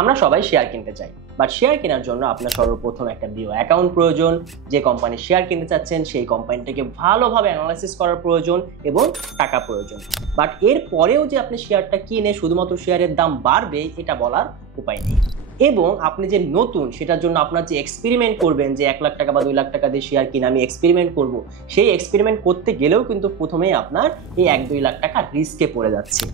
আমরা সবাই শেয়ার কিনতে চাই, বাট শেয়ার কেনার জন্য আপনার সর্বপ্রথম একটা বিও অ্যাকাউন্ট প্রয়োজন। যে কোম্পানির শেয়ার কিনতে চাচ্ছেন সেই কোম্পানিটাকে ভালোভাবে অ্যানালাইসিস করার প্রয়োজন এবং টাকা প্রয়োজন। বাট এর পরেও যে আপনি শেয়ারটা কিনে শুধুমাত্র শেয়ারের দাম বাড়বে এটা বলার উপায় নেই। এবং আপনি যে নতুন সেটার জন্য আপনার যে এক্সপেরিমেন্ট করবেন, যে 1 লাখ টাকা বা 2 লাখ টাকা দিয়ে শেয়ার কিনে আমি এক্সপেরিমেন্ট করব, সেই এক্সপেরিমেন্ট করতে গেলেও কিন্তু প্রথমেই আপনার এই 1-2 লাখ টাকা রিস্কে পড়ে যাচ্ছে।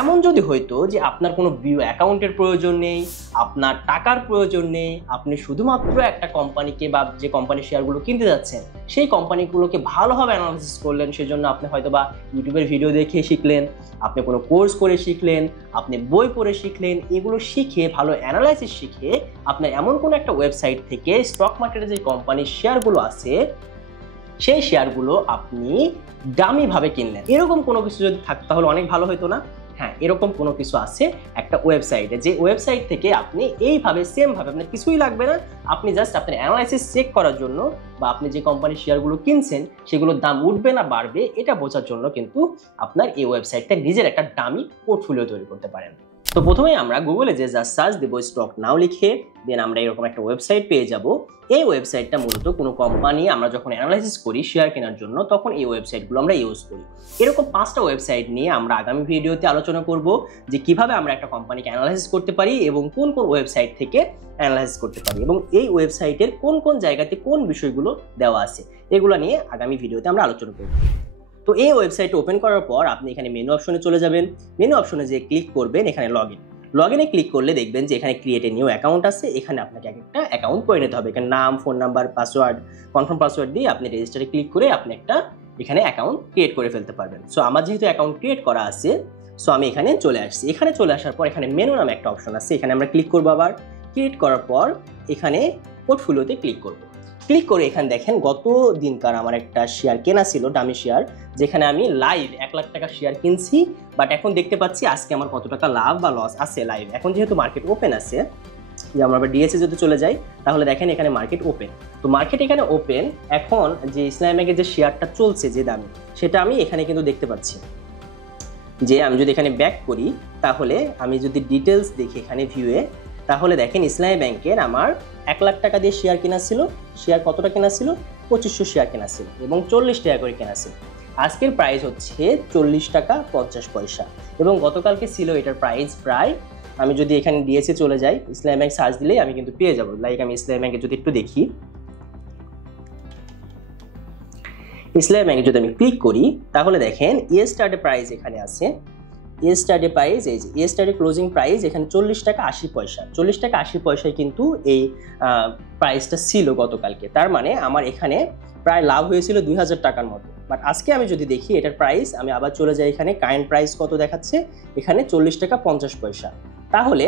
এমন যদি হইতো যে আপনার কোনো বিও অ্যাকাউন্টের প্রয়োজন নেই, আপনার টাকার প্রয়োজন নেই, আপনি শুধুমাত্র একটা কোম্পানিকে বা যে কোম্পানির শেয়ারগুলো কিনতে যাচ্ছেন সেই কোম্পানিগুলোকে ভালোভাবে অ্যানালাইসিস করলেন, সেজন্য আপনি হয়তো বা ইউটিউবের ভিডিও দেখে শিখলেন, আপনি কোনো কোর্স করে শিখলেন, আপনি বই পড়ে শিখলেন, এগুলো শিখে ভালো অ্যানালাইসিস শিখে আপনার এমন কোনো একটা ওয়েবসাইট থেকে স্টক মার্কেটে যে কোম্পানির শেয়ারগুলো আছে সেই শেয়ারগুলো আপনি দামিভাবে কিনলেন। এরকম কোনো কিছু যদি থাকতো তাহলে অনেক ভালো হতো না? হ্যাঁ, এরকম কোনো কিছু আছে একটা ওয়েবসাইটে, যে ওয়েবসাইট থেকে আপনি এইভাবে সেমভাবে, আপনার কিছুই লাগবে না, আপনি জাস্ট আপনার অ্যানালাইসিস চেক করার জন্য বা আপনি যে কোম্পানির শেয়ারগুলো কিনছেন সেগুলোর দাম উঠবে না বাড়বে এটা বোঝার জন্য কিন্তু আপনার এই ওয়েবসাইটটা নিজের একটা দামি পোর্টফোলিও তৈরি করতে পারেন। তো প্রথমেই আমরা গুগলে যে জাস্ট সার্চ দেবো স্টক নাও লিখে, দেন আমরা এরকম একটা ওয়েবসাইট পেয়ে যাব। এই ওয়েবসাইটটা মূলত কোনো কোম্পানি আমরা যখন অ্যানালাইসিস করি শেয়ার কেনার জন্য তখন এই ওয়েবসাইটগুলো আমরা ইউজ করি। এরকম 5টা ওয়েবসাইট নিয়ে আমরা আগামী ভিডিওতে আলোচনা করব যে কিভাবে আমরা একটা কোম্পানিকে অ্যানালাইসিস করতে পারি এবং কোন কোন ওয়েবসাইট থেকে অ্যানালাইসিস করতে পারি এবং এই ওয়েবসাইটের কোন কোন জায়গাতে কোন বিষয়গুলো দেওয়া আছে, এগুলো নিয়ে আগামী ভিডিওতে আমরা আলোচনা করব। তো এই ওয়েবসাইটটা ওপেন করার পর আপনি এখানে মেনু অপশনে চলে যাবেন। মেনু অপশনে যে ক্লিক করবেন এখানে লগইনে ক্লিক করলে দেখবেন যে এখানে ক্রিয়েট এ নিউ অ্যাকাউন্ট আছে। এখানে আপনাকে একটা অ্যাকাউন্ট করে নিতে হবে। এখানে নাম, phone number, password, confirm password দিয়ে আপনি রেজিস্টারে ক্লিক করে আপনি একটা এখানে অ্যাকাউন্ট ক্রিয়েট করে ফেলতে পারবেন। সো আমার যেহেতু অ্যাকাউন্ট ক্রিয়েট করা আছে, সো আমি এখানে চলে আসছি। এখানে চলে আসার পর এখানে মেনু নামে একটা অপশন আছে, এখানে আমরা ক্লিক করবো। আবার ক্রিয়েট করার পর এখানে পোর্টফোলিওতে ক্লিক করব। ক্লিক করে এখানে দেখেন গত দিনকার আমার একটা শেয়ার কেনা ছিল, দামি শেয়ার, যেখানে আমি লাইভ 1 লাখ টাকা শেয়ার কিনছি। বাট এখন দেখতে পাচ্ছি আজকে আমার কত টাকা লাভ বা লস আছে লাইভ। এখন যেহেতু মার্কেট ওপেন আছে, যে আমরা আবার ডিএসএ যদি চলে যাই তাহলে দেখেন এখানে মার্কেট ওপেন। তো মার্কেট এখানে ওপেন, এখন যে ইসলামী ব্যাংকের যে শেয়ারটা চলছে যে দামে সেটা আমি এখানে কিন্তু দেখতে পাচ্ছি। যে আমি যদি এখানে ব্যাক করি তাহলে আমি যদি ডিটেলস দেখি এখানে ভিউয়ে, তাহলে দেখেন ইসলামী ব্যাংকের আমার 1 লাখ টাকা দিয়ে শেয়ার কেনা ছিল। শেয়ার কতটা কেনা ছিল? 2500 শেয়ার কেনা ছিল এবং 40 টাকা করে কেনা ছিল। আজকের প্রাইস হচ্ছে 40 টাকা 50 পয়সা এবং গতকালকে ছিল এটার প্রাইস প্রায়, আমি যদি এখানে ডিএসএ চলে যাই, ইসলামী ব্যাংক সার্চ দিলেই আমি কিন্তু পেয়ে যাবো। লাইক আমি ইসলামী ব্যাংকে যদি একটু দেখি, ইসলামী ব্যাংকে যদি আমি ক্লিক করি তাহলে দেখেন ইয়েস্টারডে প্রাইস এখানে আছে। ইয়েস্টারডে প্রাইস, এই যে ইয়েস্টারডে ক্লোজিং প্রাইস এখানে 40 টাকা 80 পয়সা। 40 টাকা 80 পয়সায় কিন্তু এই প্রাইসটা ছিল গতকালকে। তার মানে আমার এখানে প্রায় লাভ হয়েছিল 2000 টাকার মতো। বাট আজকে আমি যদি দেখি এটার প্রাইস, আমি আবার চলে যাই, এখানে কারেন্ট প্রাইস কত দেখাচ্ছে, এখানে 40 টাকা 50 পয়সা। তাহলে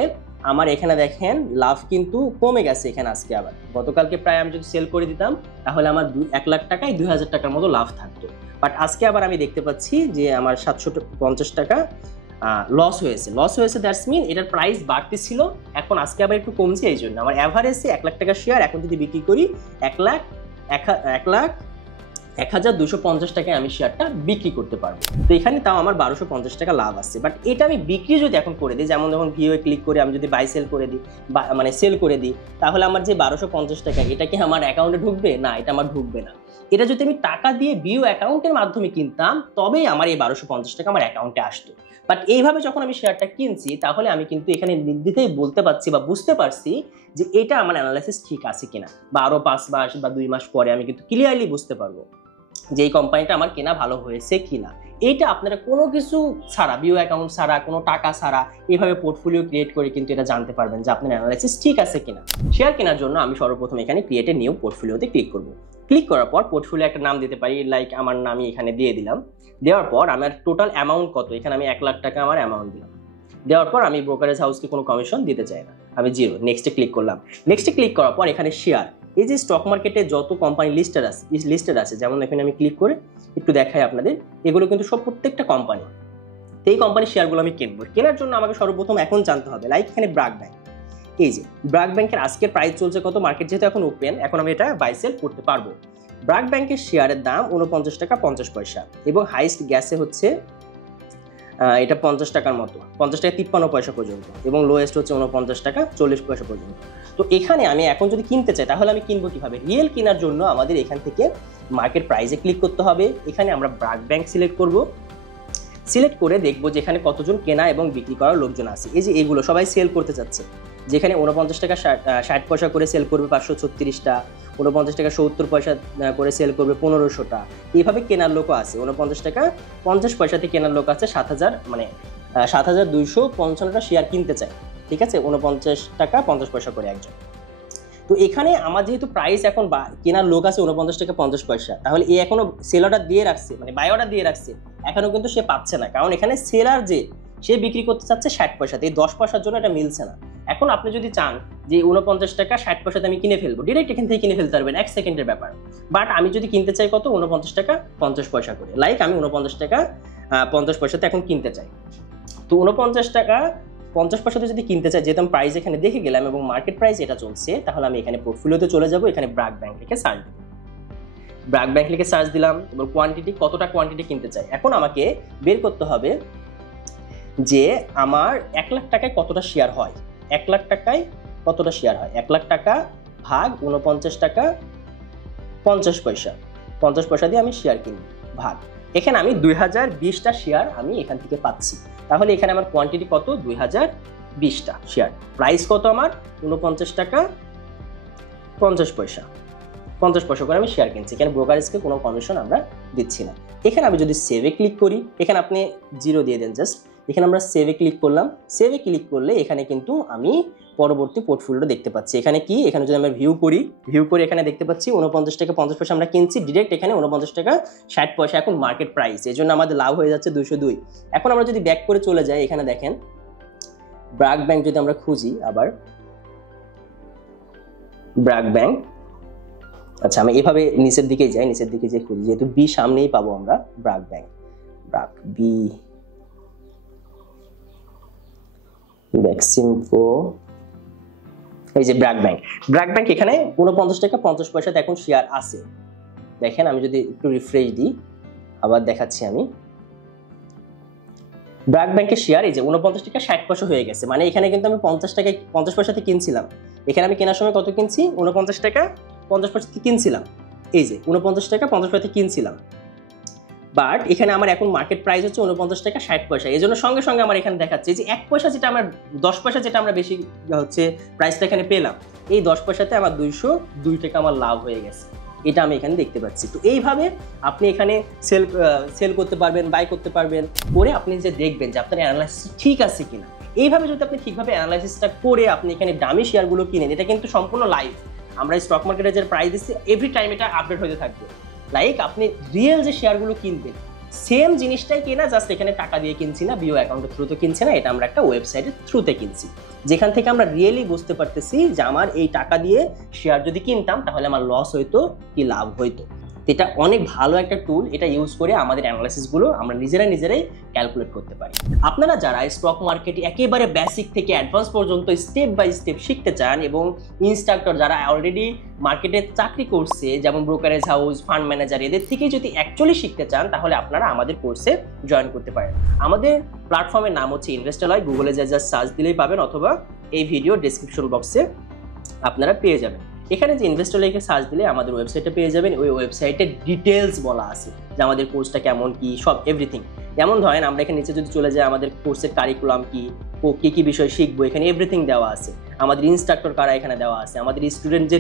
আমার এখানে দেখেন লাভ কিন্তু কমে গেছে এখানে আজকে। আবার গতকালকে প্রায় আমি যদি সেল করে দিতাম তাহলে আমার 1 লাখ টাকায় 2000 টাকার মতো লাভ থাকতো। বাট আজকে আবার আমি দেখতে পাচ্ছি যে আমার 750 টাকা লস হয়েছে। দ্যাটস মিন এটার প্রাইস বাড়তি ছিল, এখন আজকে আবার একটু কমছে। এই জন্য আমার অ্যাভারেজে 1 লাখ টাকা শেয়ার এখন যদি বিক্রি করি 1,0250 টাকায় আমি শেয়ারটা বিক্রি করতে পারবো। তো এখানে তাও আমার 1250 টাকা লাভ আছে। বাট এটা আমি বিক্রি যদি এখন করে দিই, যেমন যখন ভিওয়ে ক্লিক করে আমি যদি বাই সেল করে দিই, মানে সেল করে দিই, তাহলে আমার যে 1250 টাকা এটা কি আমার অ্যাকাউন্টে ঢুকবে? না, এটা আমার ঢুকবে না। এটা যদি আমি টাকা দিয়ে বিও অ্যাকাউন্টের মাধ্যমে কিনতাম তবেই আমার এই 1250 টাকা আমার অ্যাকাউন্টে আসতো। বাট এইভাবে যখন আমি শেয়ারটা কিনছি তাহলে আমি কিন্তু এখানে নির্দ্বিধায় বলতে পারছি বা বুঝতে পারছি যে এটা আমার অ্যানালাইসিস ঠিক আছে কিনা, বা আরও 5 মাস বা 2 মাস পরে আমি কিন্তু ক্লিয়ারলি বুঝতে পারবো যে এই কোম্পানিটা আমার কেনা ভালো হয়েছে কিনা। এইটা আপনারা কোনো কিছু ছাড়া, বিও অ্যাকাউন্ট ছাড়া, কোনো টাকা ছাড়া এইভাবে পোর্টফোলিও ক্রিয়েট করে কিন্তু এটা জানতে পারবেন যে আপনার অ্যানালাইসিস ঠিক আছে কিনা। শেয়ার কেনার জন্য আমি সর্বপ্রথম এখানে ক্রিয়েট এ নিউ পোর্টফোলিওতে ক্লিক করব। ক্লিক করার পর পোর্টফোলিও একটা নাম দিতে পারি, লাইক আমার নামই এখানে দিয়ে দিলাম। দেওয়ার পর আমার টোটাল অ্যামাউন্ট কত, এখানে আমি 1 লাখ টাকা আমার অ্যামাউন্ট দিলাম। দেওয়ার পর আমি ব্রোকারেজ হাউসকে কোনো কমিশন দিতে চাই না, আমি 0। নেক্সটে ক্লিক করলাম। নেক্সটে ক্লিক করার পর এখানে শেয়ার, এই যে স্টক মার্কেটে যত কোম্পানি লিস্টেড আছে, যেমন এখানে আমি ক্লিক করে একটু দেখাই আপনাদের, এগুলো কিন্তু সব প্রত্যেকটা কোম্পানি। এই কোম্পানির শেয়ারগুলো আমি কিনবো। কেনার জন্য আমাকে সর্বপ্রথম এখন জানতে হবে, লাইক এখানে ব্র্যাক ব্যাংক, এই যে ব্র্যাক ব্যাংকের আজকের প্রাইস চলছে কত, মার্কেট যেহেতু এখন ওপেন, এখন আমি এটা বাই সেল করতে পারবো। ব্র্যাক ব্যাংকের শেয়ারের দাম 49 টাকা 50 পয়সা এবং হাইস্ট গেছে হচ্ছে এটা 50 টাকার মতো, 50 টাকা 53 পয়সা পর্যন্ত, এবং লোয়েস্ট হচ্ছে 49 টাকা 40 পয়সা পর্যন্ত। তো এখানে আমি এখন যদি কিনতে চাই তাহলে আমি কিনবো কিভাবে? রিয়েল কেনার জন্য আমাদের এখান থেকে মার্কেট প্রাইসে ক্লিক করতে হবে। এখানে আমরা ব্র্যাক ব্যাংক সিলেক্ট করব, সিলেক্ট করে দেখবো যে এখানে কতজন কেনা এবং বিক্রি করার লোকজন আছে। এই যে এগুলো সবাই সেল করতে চাচ্ছে, যেখানে 49 টাকা 60 পয়সা করে সেল করবে 536টা, 49 টাকা 70 পয়সা করে সেল করবে 1500টা। এইভাবে কেনার লোকও আছে। 49 টাকা 50 পয়সাতে কেনার লোক আছে 7000, মানে 7255টা শেয়ার কিনতে চায়। ঠিক আছে, 49 টাকা 50 পয়সা করে একজন। তো এখানে আমার যেহেতু প্রাইস এখন কেনার লোক আছে 49 টাকা 50 পয়সা, তাহলে এ এখনো সেল অর্ডার দিয়ে রাখছে, মানে বাই অর্ডার দিয়ে রাখছে, এখনো কিন্তু সে পাচ্ছে না, কারণ এখানে সেলার যে সে বিক্রি করতে চাচ্ছে 60 পয়সাতে, এই 10 পয়সার জন্য এটা মিলছে না। এখন আপনি যদি চান যে 49 টাকা 60 পয়সাতে আমি কিনে ফেলবো, ডিরেক্ট এখান থেকে কিনে ফেলতে পারবেন, 1 সেকেন্ডের ব্যাপার। বাট আমি যদি কিনতে চাই কত? 49 টাকা 50 পয়সা করে, লাইক আমি 49 টাকা 50 পয়সাতে এখন কিনতে চাই। তো 49 টাকা 50 পয়সাতে যদি কিনতে চাই, যেহেতু আমি প্রাইস এখানে দেখে গেলাম এবং মার্কেট প্রাইস এটা চলছে, তাহলে আমি এখানে পোর্টফোলিওতে চলে যাব, এখানে ব্র্যাক ব্যাংক লিখে সার্চ দেব। ব্র্যাক ব্যাংক লিখে সার্চ দিলাম, এবং কোয়ান্টিটি, কতটা কোয়ান্টিটি কিনতে চাই। এখন আমাকে বের করতে হবে যে আমার 1 লাখ টাকায় কতটা শেয়ার হয়। 1 লাখ টাকায় কতটা শেয়ার হয়? 1 লাখ টাকা ভাগ 49 টাকা 50 পয়সা, 50 পয়সা দিয়ে আমি শেয়ার কিনি ভাগ, এখানে আমি 2020টা শেয়ার আমি এখান থেকে পাচ্ছি। তাহলে এখানে আমার কোয়ান্টিটি কত? 2020টা শেয়ার। প্রাইস কত আমার? 49 টাকা 50 পয়সা, 50 পয়সা করে আমি শেয়ার কিনছি। এখানে ব্রোকারেজকে কোনো কমিশন আমরা দিচ্ছি না। এখানে আমি যদি সেভে ক্লিক করি, এখানে আপনি 0 দিয়ে দেন জাস্ট। এখানে আমরা সেভে ক্লিক করলাম। সেভে ক্লিক করলে এখানে কিন্তু আমি পরবর্তী পোর্টফোলিওটা দেখতে পাচ্ছি। এখানে কি? এখানে যদি আমরা ভিউ করি এখানে দেখতে পাচ্ছি 49 টাকা 50 পয়সা আমরা কিনছি, ডিরেক্ট এখানে 49 টাকা 60 পয়সা এখন মার্কেট প্রাইস, এই জন্য আমাদের লাভ হয়ে যাচ্ছে 202। এখন আমরা যদি ব্যাক করে চলে যাই, এখানে দেখেন ব্র্যাক ব্যাংক যদি আমরা খুঁজি, আবার ব্র্যাক ব্যাংক, আচ্ছা আমি এভাবে নিচের দিকে যাই, নিচের দিকে যে খুঁজি, যেহেতু বি সামনেই পাবো আমরা, ব্র্যাক ব্যাংক, ব্র্যাক বি ব্যাকসিমকো, এই যে ব্র্যাক ব্যাংক। ব্র্যাক ব্যাংক এখানে 49 টাকা 50 পয়সাতে এখন শেয়ার আছে। দেখেন আমি যদি একটু রিফ্রেশ দিই, আবার দেখাচ্ছি আমি, ব্র্যাক ব্যাংকের শেয়ার এই যে 49 টাকা 60 পয়সা হয়ে গেছে। মানে এখানে কিন্তু আমি 50 টাকা 50 পয়সাতে কিনছিলাম, এখানে আমি কেনার সময় কত কিনছি? 49 টাকা 50 পয়সাতে কিনছিলাম, এই যে 49 টাকা 50 পয়সাতে কিনছিলাম। বাট এখানে আমার এখন মার্কেট প্রাইস হচ্ছে 49 টাকা 60 পয়সা। এই জন্য সঙ্গে সঙ্গে আমার এখানে দেখাচ্ছে যে 1 পয়সা যেটা আমরা 10 পয়সা যেটা আমরা বেশি হচ্ছে প্রাইসটা এখানে পেলাম, এই 10 পয়সাতে আমার 202 টাকা আমার লাভ হয়ে গেছে, এটা আমি এখানে দেখতে পাচ্ছি। তো এইভাবে আপনি এখানে সেল করতে পারবেন, বাই করতে পারবেন, করে আপনি যে দেখবেন যে আপনার অ্যানালাইসিস ঠিক আছে কিনা। এইভাবে যদি আপনি ঠিকভাবে অ্যানালাইসিসটা করে আপনি এখানে দামি শেয়ারগুলো কিনেন, এটা কিন্তু সম্পূর্ণ লাইভ, আমরা স্টক মার্কেটে যে প্রাইস দিচ্ছি এভরি টাইম এটা আপডেট হতে থাকবে। লাইক আপনি রিয়েল যে শেয়ারগুলো কিনবেন সেম জিনিসটাই কেনা, জাস্ট এখানে টাকা দিয়ে কিনছি না, বিও অ্যাকাউন্টের থ্রুতে কিনছি না, এটা আমরা একটা ওয়েবসাইটের থ্রুতে কিনছি, যেখান থেকে আমরা রিয়েলি বুঝতে পারতেছি যে আমার এই টাকা দিয়ে শেয়ার যদি কিনতাম তাহলে আমার লস হইতো কি লাভ হইতো। এটা অনেক ভালো একটা টুল, এটা ইউজ করে আমাদের অ্যানালাইসিসগুলো আমরা নিজেরাই ক্যালকুলেট করতে পারি। আপনারা যারা স্টক মার্কেটে একেবারে বেসিক থেকে অ্যাডভান্স পর্যন্ত স্টেপ বাই স্টেপ শিখতে চান, এবং ইনস্ট্রাক্টর যারা অলরেডি মার্কেটে চাকরি করছে, যেমন ব্রোকারেজ হাউস, ফান্ড ম্যানেজার, এদের থেকে যদি অ্যাকচুয়ালি শিখতে চান তাহলে আপনারা আমাদের কোর্সে জয়েন করতে পারেন। আমাদের প্ল্যাটফর্মের নাম হচ্ছে ইনভেস্টালয়, গুগলে জাস্ট সার্চ দিলেই পাবেন, অথবা এই ভিডিও ডেসক্রিপশন বক্সে আপনারা পেয়ে যাবেন। এখানে যে ইনভেস্টরকে সার্চ দিলে আমাদের ওয়েবসাইটে পেয়ে যাবেন। ওই ওয়েবসাইটে ডিটেলস বলা আছে যে আমাদের কোর্সটা কেমন, কি সব এভরিথিং। যেমন ধরেন আমরা এখানে নিচে যদি চলে যাই, আমাদের কোর্সের কারিকুলাম কি, কি বিষয় শিখবো, এখানে এভরিথিং দেওয়া আছে। আমাদের ইনস্ট্রাক্টর কারা এখানে দেওয়া আছে, আমাদের স্টুডেন্ট যে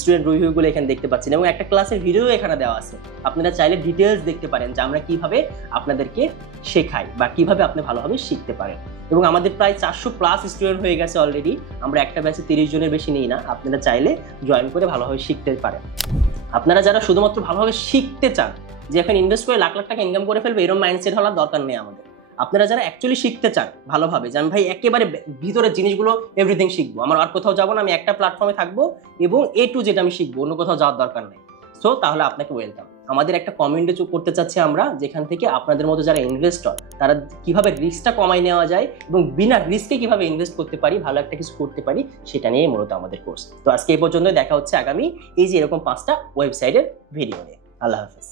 স্টুডেন্ট রিভিউগুলো এখানে দেখতে পাচ্ছেন, এবং একটা ক্লাসের ভিডিও এখানে দেওয়া আছে। আপনারা চাইলে ডিটেলস দেখতে পারেন যে আমরা কিভাবে আপনাদেরকে শেখাই বা কিভাবে আপনি ভালোভাবে শিখতে পারেন। এবং আমাদের প্রায় 400+ স্টুডেন্ট হয়ে গেছে অলরেডি, আমরা একটা ব্যাচে 30 জনের বেশি নিই না। আপনারা চাইলে জয়েন করে ভালোভাবে শিখতে পারেন। আপনারা যারা শুধুমাত্র ভালোভাবে শিখতে চান, যে এখন ইনভেস্ট করে লাখ লাখ টাকা ইনকাম করে ফেলবে, এরকম মাইন্ডসেট হওয়ার দরকার নেই আমাদের। আপনারা যারা অ্যাকচুয়ালি শিখতে চান ভালোভাবে, যে আমি ভাই একেবারে ভিতরের জিনিসগুলো এভরিথিং শিখবো, আমার আর কোথাও যাবো না, আমি একটা প্ল্যাটফর্মে থাকবো এবং A to Z আমি শিখবো, অন্য কোথাও যাওয়ার দরকার নেই, সো তাহলে আপনাকে ওয়েলকাম। আমাদের একটা কমিউনিটি করতে চাচ্ছি আমরা, যেখান থেকে আপনাদের মতো যারা ইনভেস্টর তারা কিভাবে রিস্কটা কমাই নেওয়া যায় এবং বিনা রিস্কে কিভাবে ইনভেস্ট করতে পারি, ভালো একটা কিছু করতে পারি, সেটা নিয়ে মূলত আমাদের কোর্স। তো আজকে এই পর্যন্ত, দেখা হচ্ছে আগামী এই যে এরকম 5টা ওয়েবসাইটের ভিডিও নিয়ে। আল্লাহ হাফেজ।